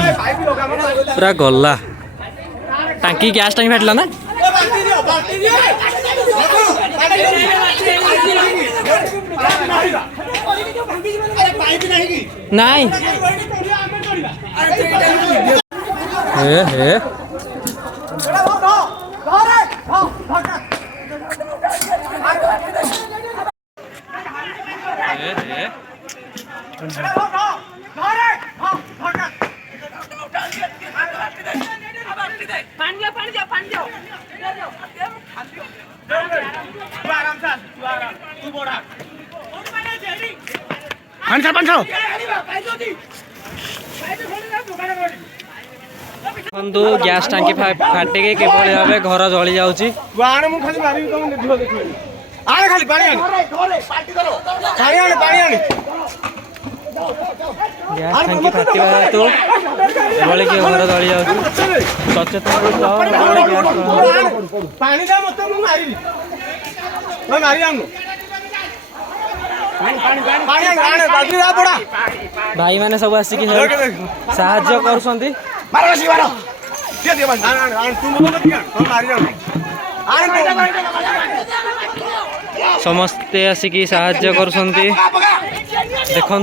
पूरा गला टांकी गैस टांकी फाटला ना नहीं हे बंधु गैस टांकी फाटिके केवल भाव घर जली जाऊँगी गैस टांकी फाटा हेतु एभली कि घर जली जाऊँगी सचेतन भाई मैंने सब आसिक साहाଯ୍य कर समस्ते आसिक साहाଯ୍य कर देखु।